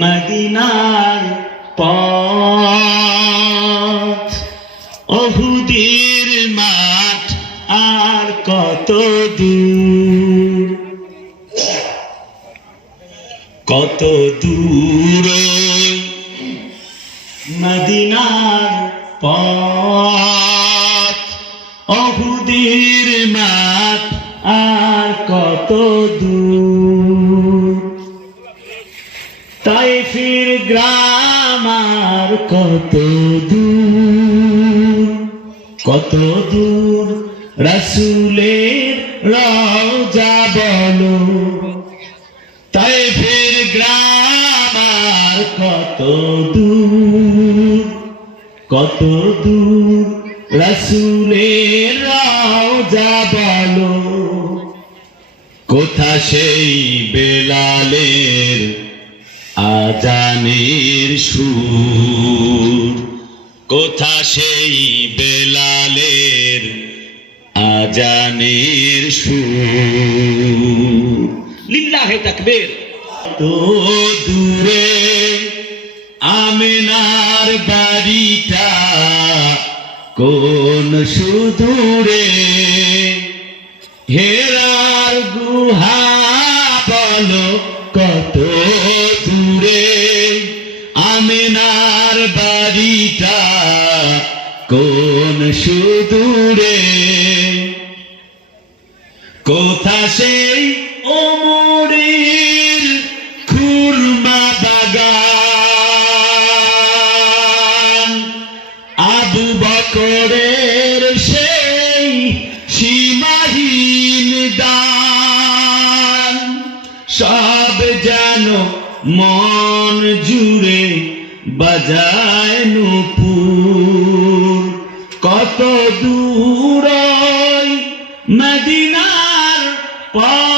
মদিনার পথ, ওহুদের মাঠ আর কত দূর, কত দূর মদিনার পথ, ওহুদের মাঠ আর কত দূর, তাইফের গ্রাম আর কত দূর, কত দূর রাসূলের রওজা বলো, তাইফের গ্রাম আর কত দূর, কত দূর রাসূলের রওজা বলো, কোথা সেই বেলালের আজানের সুর, কোথা সেই বেলালের আজানের সুর, লিল্লাহে তাকবীর। তো দূরে আমিনার বাড়িটা, কোন সুদূরে হেরার গুহা বলো, কত দূরে আমিনার বাড়িটা, কোন সুদূরে, কোথা সেই ওমরের খুরমা বাগান, আবু বকরের সেই সীমাহীন দান, সব যেন মন জুড়ে বাজায় নূপুর, কত দূর মদিনার পথ।